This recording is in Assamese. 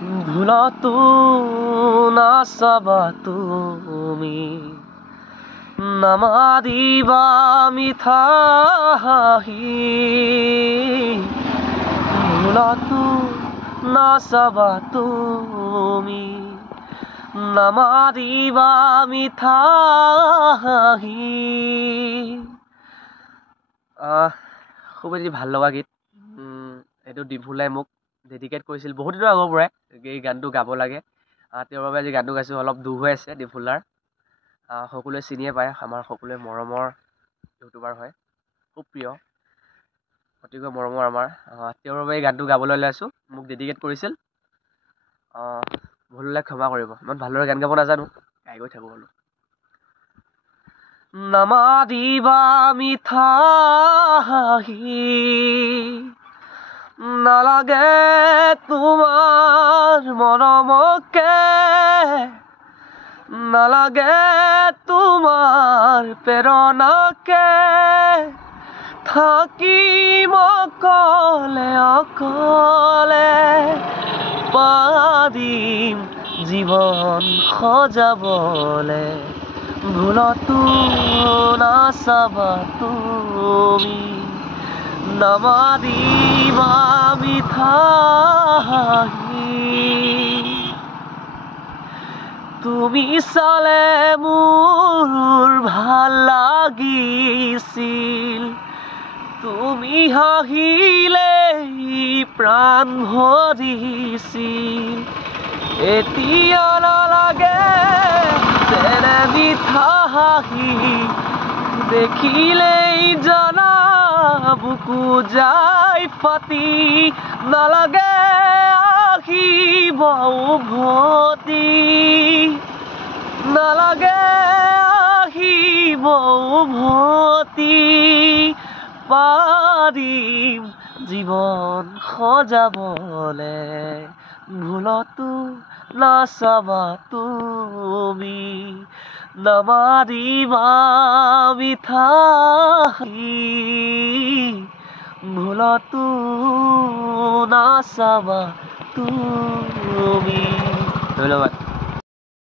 ভুলতো নাচাবা তুমি নামাদিবা মিঠা হাঁহি ভুলতো নাচাবা তুমি নামাদিবা মিঠা হাঁহি খুব এটি ভাল লগা গীত এইটো ডিম্পুলাই মোক ডেডিকেট কৰিছিল বহুত দিনৰ আগৰ পৰাই এই গানটো গাব লাগে তেওঁৰ বাবে আজি গানটো গাইছোঁ অলপ দুখ হৈ আছে ডিম্পুলাৰ সকলোৱে চিনিয়ে পায় আমাৰ সকলোৱে মৰমৰ ইউটিউবাৰ হয় খুব প্ৰিয় অতিকৈ মৰমৰ আমাৰ তেওঁৰ বাবে এই গানটো গাবলৈ ওলাইছোঁ মোক ডেডিকেট কৰিছিল ভুল হ'লে ক্ষমা কৰিব ইমান ভালদৰে গান গাব নাজানো গাই গৈ থাকোঁ হ'লো নামাদিবা মিঠা হাঁহি নালাগে তোমাৰ মৰমকে নালাগে তোমাৰ প্ৰেৰণাকে থাকিম অকলে অকলে পাৰিম জীৱন সজাবলে ভুলতো নাচাবা তুমি নামাদিবা মিঠা হাঁহি তুমি চালে মোৰ ভাল লাগিছিল তুমি হাঁহিলেই প্ৰাণ ভৰিছিল এতিয়া নালাগে তেনে মিঠা হাঁহি দেখিলেই জানা বুকু যাই ফাটি নালাগে আহিব উভতি নালাগে আহিব উভতি পাৰিম জীৱন সজাবলে ভুলতো নাচাবা তুমি নামাদিবা মিঠা হাঁহি ভুলতো নাচাবা তুমি ধন্যবাদ